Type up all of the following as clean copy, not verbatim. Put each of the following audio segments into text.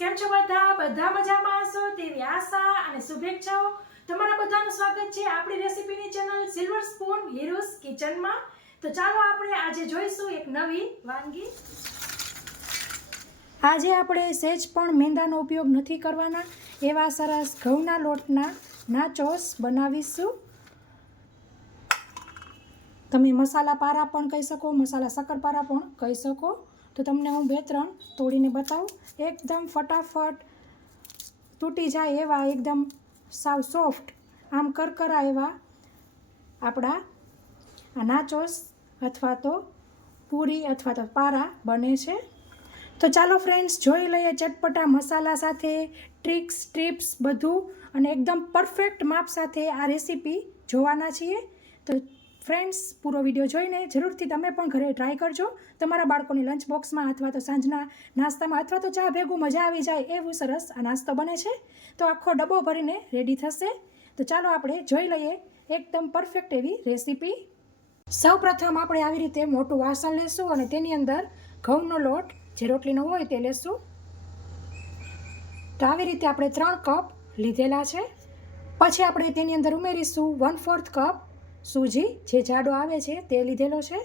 કેમ છો બધા મજામાં હશો તેવી આશા અને શુભેચ્છાઓ। તમારા બધાનું સ્વાગત છે આપણી રેસીપીની ચેનલ સિલ્વર સ્પૂન હીરોઝ કિચનમાં। તો ચાલો આપણે આજે જોઈશું એક નવી વાનગી। આજે આપણે સહેજ પણ મેંદાનો ઉપયોગ નથી કરવાના એવા સરસ ઘઉંના લોટના નાચોસ બનાવીશું। તમે મસાલા પારા પણ કહી શકો, મસાલા શક્કરપારા પણ કહી શકો। તો તમને હું 2-3 તોડીને બતાવું। એકદમ ફટાફટ તૂટી જાય એવા, એકદમ સાવ સોફ્ટ, આમ કરકરા એવા આપણા આ નાચોસ અથવા તો પૂરી અથવા તો પારા બને છે। તો ચાલો ફ્રેન્ડ્સ જોઈ લઈએ ચટપટા મસાલા સાથે ટ્રિક્સ ટિપ્સ બધું, અને એકદમ પરફેક્ટ માપ સાથે આ રેસીપી જોવાના છીએ। તો ફ્રેન્ડ્સ પૂરો વિડીયો જોઈને જરૂરથી તમે પણ ઘરે ટ્રાય કરજો। તમારા બાળકોની લંચ બોક્સમાં અથવા તો સાંજના નાસ્તામાં અથવા તો ચા ભેગું મજા આવી જાય એવું સરસ આ નાસ્તો બને છે। તો આખો ડબ્બો ભરીને રેડી થશે। તો ચાલો આપણે જોઈ લઈએ એકદમ પરફેક્ટ એવી રેસીપી। સૌપ્રથમ આપણે આવી રીતે મોટું વાસણ લેશું અને તેની અંદર ઘઉંનો લોટ જે રોટલીનો હોય તે લેશું। તો આવી રીતે આપણે 3 કપ લીધેલા છે। પછી આપણે તેની અંદર ઉમેરીશું 1/4 કપ સૂજી, જે જાડો આવે છે તે લીધેલો છે।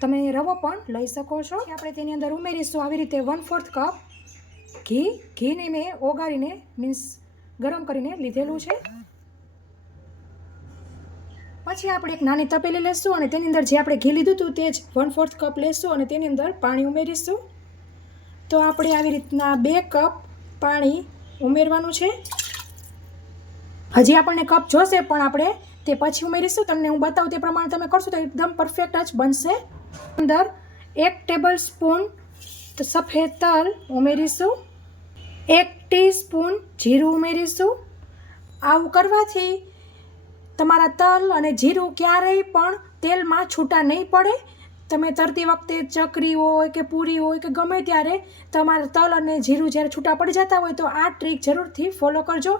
તમે રવો પણ લઈ શકો છો। આપણે તેની અંદર ઉમેરીશું આવી રીતે 1/4 કપ ઘીને મેં ઓગાળીને મીન્સ ગરમ કરીને લીધેલું છે। પછી આપણે એક નાની તપેલી લેશું અને તેની અંદર જે આપણે ઘી લીધું હતું તે જ 1/4 કપ લેશું અને તેની અંદર પાણી ઉમેરીશું। તો આપણે આવી રીતના 2 કપ પાણી ઉમેરવાનું છે। હજી આપણને કપ જોશે પણ આપણે તે પછી ઉમેરીશું। તમને હું બતાવું તે પ્રમાણે તમે કરશો તો એકદમ પરફેક્ટ જ બનશે। અંદર 1 ટેબલ સ્પૂન સફેદ તલ ઉમેરીશું, 1 ટીસ્પૂન જીરું ઉમેરીશું। આવું કરવાથી તમારા તલ અને જીરું ક્યારેય પણ તેલમાં છૂટા નહીં પડે। તમે તરતી વખતે ચકરી હોય કે પૂરી હોય કે ગમે ત્યારે તમારા તલ અને જીરું જ્યારે છૂટા પડી જતા હોય તો આ ટ્રીક જરૂરથી ફોલો કરજો,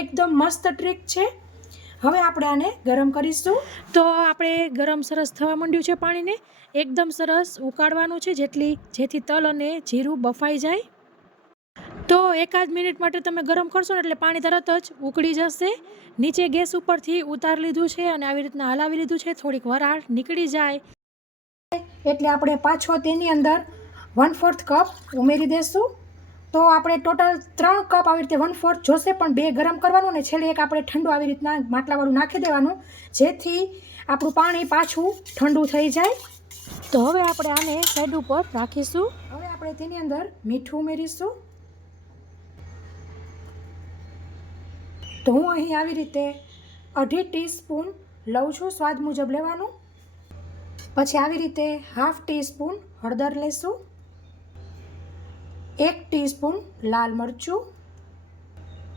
એકદમ મસ્ત ટ્રીક છે। હવે આપણે આને ગરમ કરીશું। તો આપણે ગરમ સરસ થવા માંડ્યું છે પાણીને એકદમ સરસ ઉકાળવાનું છે જેથી તલ અને જીરું બફાઈ જાય। તો 1 મિનિટ માટે તમે ગરમ કરશો ને એટલે પાણી તરત જ ઉકળી જશે। નીચે ગેસ ઉપરથી ઉતાર લીધું છે અને આવી રીતના હલાવી લીધું છે, થોડીક વરાળ નીકળી જાય એટલે આપણે પાછો તેની અંદર 1/4 કપ ઉમેરી દેશું। તો આપણે ટોટલ 3 કપ આવી રીતે 1/4 જોશે, પણ 2 ગરમ કરવાનું ને છેલ્લે એક આપણે ઠંડુ આવી રીતના માટલાવાળું નાખી દેવાનું, જેથી આપણું પાણી પાછું ઠંડુ થઈ જાય। તો હવે આપણે આને સાઈડ ઉપર રાખીશું। હવે આપણે તેની અંદર મીઠું ઉમેરીશું। તો હું અહીં આવી રીતે 1/2 ટીસ્પૂન લઉં છું, સ્વાદ મુજબ લેવાનું। પછી આવી રીતે 1/2 ટીસ્પૂન હળદર લેશું, 1 ટીસ્પૂન લાલ મરચું,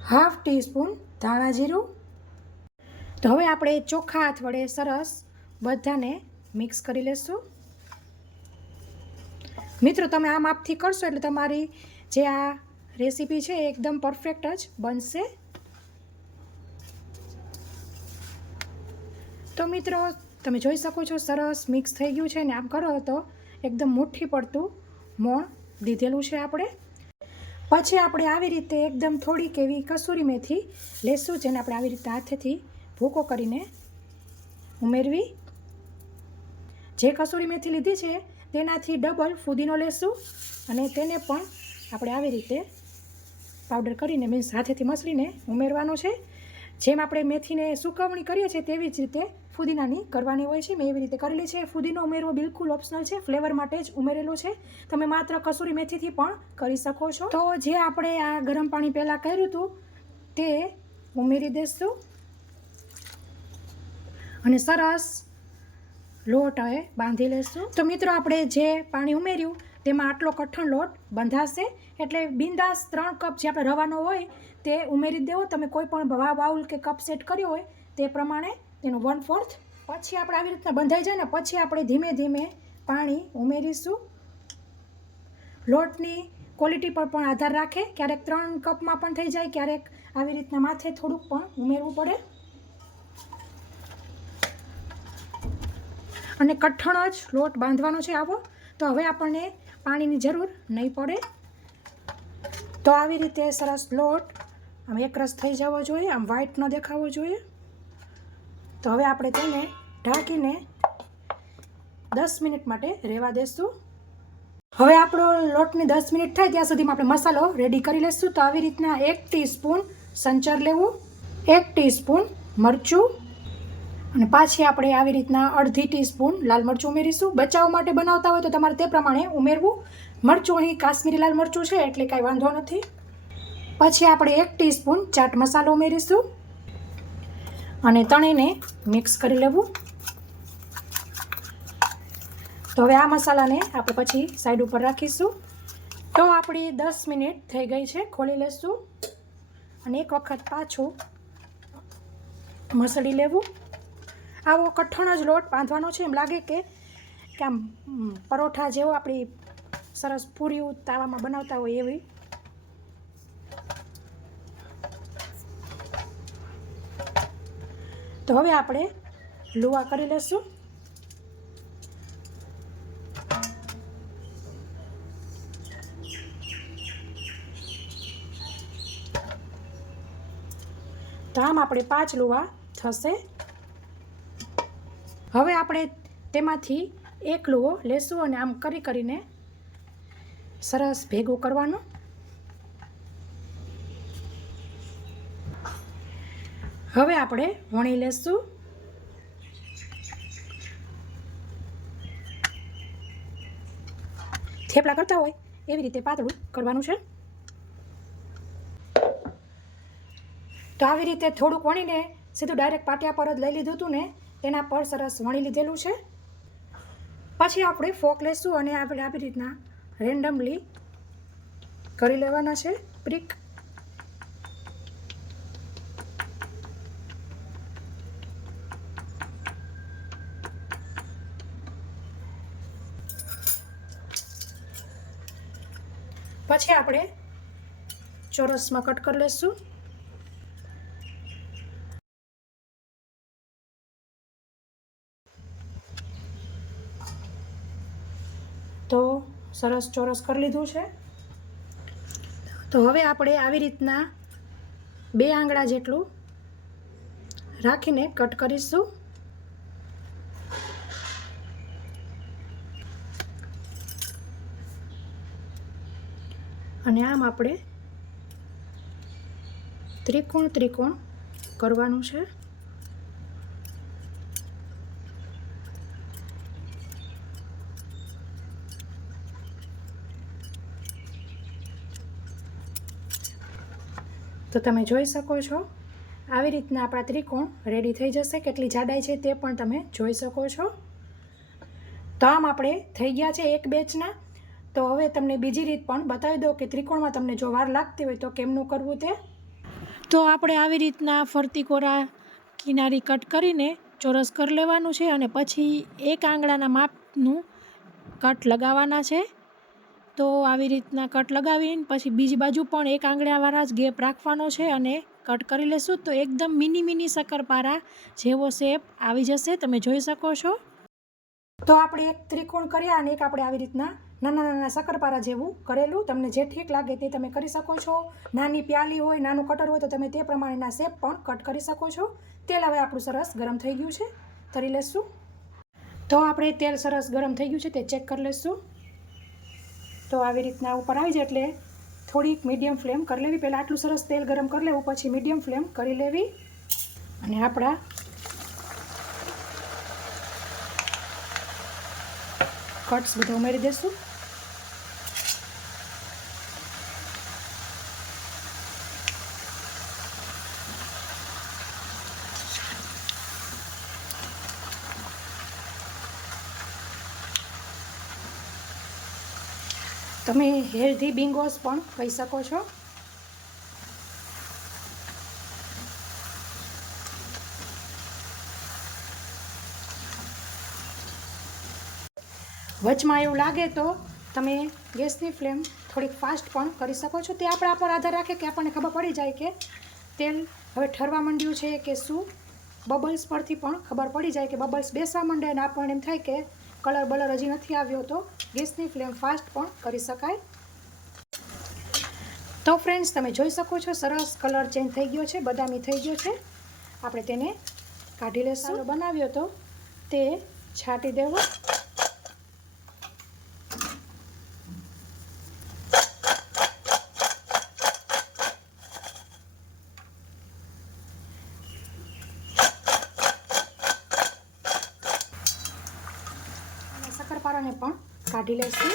1/2 ટીસ્પૂન ધાણા જીરું। તો હવે આપણે ચોખ્ખા હાથ વડે સરસ બધાને મિક્સ કરી લેશું। મિત્રો તમે આ માપથી કરશો એટલે તમારી જે આ રેસીપી છે એકદમ પરફેક્ટ જ બનશે। તો મિત્રો તમે જોઈ શકો છો સરસ મિક્સ થઈ ગયું છે, ને આમ કરો તો એકદમ મુઠ્ઠી પડતું મોણ દીધેલું છે આપણે। પછી આપણે આવી રીતે એકદમ થોડીક એવી કસૂરી મેથી લેશું, જેને આપણે આવી રીતે હાથેથી ભૂકો કરીને ઉમેરવી। જે કસૂરી મેથી લીધી છે તેનાથી ડબલ ફુદીનો લેશું અને તેને પણ આપણે આવી રીતે પાવડર કરીને મીન્સ હાથેથી મસળીને ઉમેરવાનો છે। જેમ આપણે મેથીને સુકવણી કરીએ છીએ તેવી જ રીતે ફુદીનાની કરવાની હોય છે। મેં એવી રીતે કરેલી છે। ફુદીનો ઉમેરવો બિલકુલ ઓપ્શનલ છે, ફ્લેવર માટે જ ઉમેરેલો છે। તમે માત્ર કસૂરી મેથીથી પણ કરી શકો છો। તો જે આપણે આ ગરમ પાણી પહેલાં કર્યું હતું તે ઉમેરી દઈશું અને સરસ લોટ હવે બાંધી લેશું। તો મિત્રો આપણે જે પાણી ઉમેર્યું તેમાં આટલો કઠણ લોટ બંધાશે, એટલે બિંદાસ 3 કપ જે આપણે રવાનો હોય તે ઉમેરી દેવો। તમે કોઈ પણ બાઉલ કે કપ સેટ કર્યો હોય તે પ્રમાણે તેનું 1/4। પછી આપણે આવી રીતના બંધાઈ જાય ને પછી આપણે ધીમે ધીમે પાણી ઉમેરીશું। લોટની ક્વોલિટી પર પણ આધાર રાખે, ક્યારેક 3 કપમાં પણ થઈ જાય, ક્યારેક આવી રીતના માથે થોડુંક પણ ઉમેરવું પડે। અને કઠણ જ લોટ બાંધવાનો છે આવો, તો હવે આપણને પાણીની જરૂર નહીં પડે। તો આવી રીતે સરસ લોટ આમ એકરસ થઈ જવો જોઈએ, આમ વ્હાઈટ ન દેખાવો જોઈએ. તો હવે આપણે તેને ઢાંકીને 10 મિનિટ માટે રહેવા દેશું. હવે આપણો લોટની 10 મિનિટ થાય ત્યાં સુધીમાં આપણે મસાલો રેડી કરી લઈશું. તો આવી રીતના 1 ટીસ્પૂન સંચર લેવું, 1 ટીસ્પૂન મરચું અને પાછી આપણે આવી રીતના અડધી ટીસ્પૂન લાલ મરચું ઉમેરીશું. બચાવ માટે બનાવતા હોય તો તમારે તે પ્રમાણે ઉમેરવું. મરચું અહીં કાશ્મીરી લાલ મરચું છે એટલે કાંઈ વાંધો નથી. પછી આપણે 1 ટીસ્પૂન ચાટ મસાલો ઉમેરીશું અને તળીને મિક્સ કરી લેવું. તો હવે આ મસાલાને આપણે પછી સાઈડ ઉપર રાખીશું. તો આપણી 10 મિનિટ થઈ ગઈ છે, ખોલી લઈશું અને એક વખત પાછું મસળી લેવું. આવો કઠણ જ લોટ બાંધવાનો છે, એમ લાગે કે આમ પરોઠા જેવો આપણી સરસ પૂરીઓ તાવામાં બનાવતા હોય એવી. તો હવે આપણે લુવા કરી લઈશું. તો આમ આપણે 5 લુવા થશે. હવે આપણે તેમાંથી એક લુવો લેશું અને આમ કરીને સરસ ભેગું કરવાનું. હવે આપણે વણી લેશું. થેપલા કરતા હોય એવી રીતે પાતળું કરવાનું છે. તો આવી રીતે થોડુંક વણીને સીધું ડાયરેક્ટ પાટિયા પર જ લઈ લીધું હતું ને તેના પર સરસ વણી લીધેલું છે. પછી આપણે ફોક લેશું અને આપણે આવી રીતના રેન્ડમલી કરી લેવાના છે પ્રિક. પછી આપણે ચોરસમાં કટ કરી લઈશું. તો સરસ ચોરસ કરી લીધું છે. તો હવે આપણે આવી રીતના 2 આંગળા જેટલું રાખીને કટ કરીશું. અને આમ આપણે ત્રિકોણ કરવાનું છે. તો તમે જોઈ શકો છો આવી રીતના આપણા ત્રિકોણ રેડી થઈ જશે. કેટલી જાડાઈ છે તે પણ તમે જોઈ શકો છો. તો આમ આપણે થઈ ગયા છે એક બેચના. તો હવે તમને બીજી રીત પણ બતાવી દો કે ત્રિકોણમાં તમને જો વાર લાગતી હોય તો કેમનું કરવું તે. તો આપણે આવી રીતના ફરતી કોરા કિનારી કટ કરીને ચોરસ કરી લેવાનું છે અને પછી 1 આંગળાના માપનું કટ લગાવવાના છે. તો આવી રીતના કટ લગાવીને પછી બીજી બાજુ પણ 1 આંગળાવાળા જ ગેપ રાખવાનો છે અને કટ કરી લેશું. તો એકદમ મિની શક્કરપારા જેવો શેપ આવી જશે, તમે જોઈ શકો છો. તો આપણે એક ત્રિકોણ કર્યા અને એક આપણે આવી રીતના નાના શક્કરપારા જેવું કરેલું. તમને જે ઠીક લાગે તે તમે કરી શકો છો. નાની પ્યાલી હોય, નાનું કટર હોય તો તમે તે પ્રમાણેના શેપ પણ કટ કરી શકો છો. તેલ હવે આપણું સરસ ગરમ થઈ ગયું છે, તળી લેશું. તો આપણે તેલ સરસ ગરમ થઈ ગયું છે તે ચેક કરી લેશું. તો આવી રીતના ઉપર આવી જાય એટલે થોડીક મીડિયમ ફ્લેમ કરી લેવી. પહેલાં આટલું સરસ તેલ ગરમ કરી લેવું, પછી મીડિયમ ફ્લેમ કરી લેવી અને આપણા કટ્સ બધા ઉમેરી દઈશું. તમે હેલ્ધી બિંગોસ પણ કહી શકો છો. વચમાં એવું લાગે તો તમે ગેસની ફ્લેમ થોડીક ફાસ્ટ પણ કરી શકો છો. તે આપણા પર આધાર રાખે કે આપણને ખબર પડી જાય કે તેલ હવે ઠરવા માંડ્યું છે કે શું. બબલ્સ પરથી પણ ખબર પડી જાય કે બબલ્સ બેસવા માંડે અને આપણને એમ થાય કે કલર બલર હજી નથી આવ્યો, તો ગેસની ફ્લેમ ફાસ્ટ પણ કરી શકાય. તો ફ્રેન્ડ્સ તમે જોઈ શકો છો સરસ કલર ચેન્જ થઈ ગયો છે, બદામી થઈ ગયો છે. આપણે તેને કાઢી લેશું. બનાવ્યો તો તે છાંટી દેવો. અને શક્કરપારાને પણ કાઢી લેશું.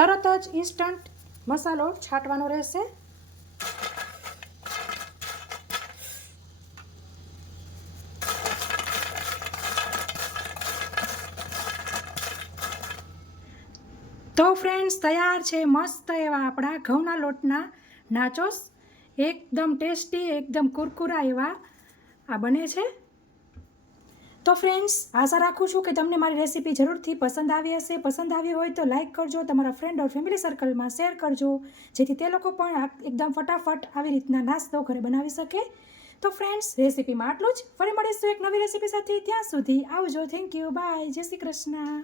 તરત જ ઇન્સ્ટન્ટ મસાલો છાંટવાનો રહેશે. તો ફ્રેન્ડ્સ તૈયાર છે મસ્ત એવા આપણા ઘઉંના લોટના નાચોસ. એકદમ ટેસ્ટી, એકદમ કુરકુરા એવા આ બને છે. તો ફ્રેન્ડ્સ આશા રાખું છું કે તમને મારી રેસીપી જરૂરથી પસંદ આવી હશે. પસંદ આવી હોય તો લાઇક કરજો, તમારા ફ્રેન્ડ ઓર ફેમિલી સર્કલમાં શેર કરજો, જેથી તે લોકો પણ એકદમ ફટાફટ આવી રીતના નાસ્તો ઘરે બનાવી શકે. તો ફ્રેન્ડ્સ રેસીપીમાં આટલું જ. ફરી મળીશું એક નવી રેસીપી સાથે. ત્યાં સુધી આવજો. Thank you. બાય. જય શ્રી કૃષ્ણ.